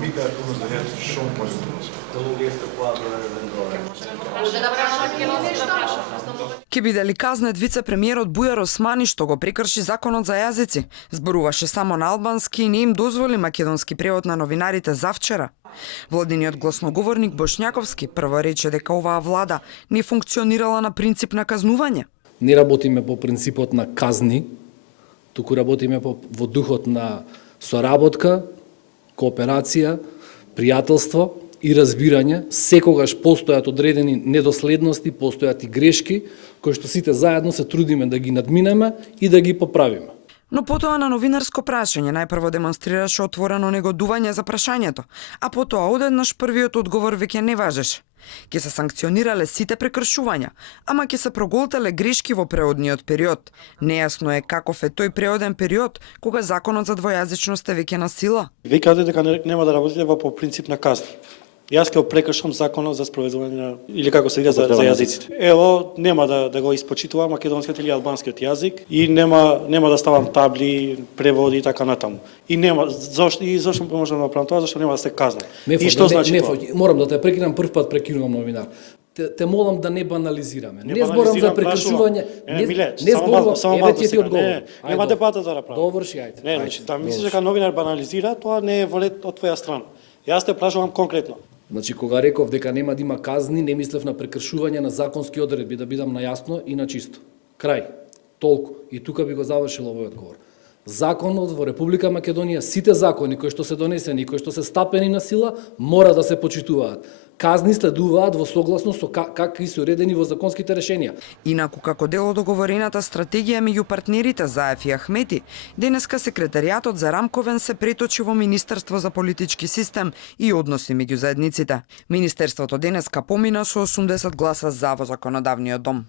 Mikä tunnustajat šompolimus? Ке биде ли казнет вице-премиерот Бујар Османи што го прекрши законот за јазици? Зборуваше само на албански и не им дозволи македонски превод на новинарите завчера. Владиниот гласноговорник Бошњаковски прво рече дека оваа влада не функционирала на принцип на казнување. Не работиме по принципот на казни, туку работиме во духот на соработка, кооперација, пријателство и разбирање. Секогаш постојат одредени недоследности, постојат и грешки, кои што сите заедно се трудиме да ги надминеме и да ги поправиме. Но потоа на новинарско прашање најпрво демонстрираше отворено негодување за прашањето, а потоа одеднаш првиот одговор веќе не важеше. Ке се санкционирале сите прекршувања, ама ке се проголтале грешки во преводниот период. Нејасно е каков е тој преводен период кога законот за двојазичност е веќе на сила. Викате дека нема да работите по принцип на казни. Јас ќе прекршам законот за спроведување на, или како се вика за јазиците. Ево, нема да го испочитувам македонскиот или албанскиот јазик и нема да ставам табли, преводи и така натаму. И нема зошто можам да направам тоа, зашто нема да се казни. И што значи тоа? Морам да те прекинам, прв пат прекинувам новинар. Те молам да не банализираме. Не зборам за прекршување. Не зборам, еве ти одговор. Нема дебата да направам. Доврши, ајде. Не, значи, да мислиш дека новинар банализира, тоа не е волет од твоја страна. Јас те прашувам конкретно. Значи, кога реков дека нема да има казни, не мислев на прекршување на законски одредби, да бидам најасно и на чисто. Крај. Толку. И тука би го завршил овој одговор. Законот во Република Македонија, сите закони кои што се донесени и кои што се стапени на сила, мора да се почитуваат. Казни следуваат во согласност со какви се уредени во законските решенија. Инаку како дел од договорената стратегија меѓу партнерите Заев и Ахмети, денеска секретаријатот за Рамковен се преточи во Министерство за политички систем и односи меѓу заедниците. Министерството денеска помина со 80 гласа за во законодавниот дом.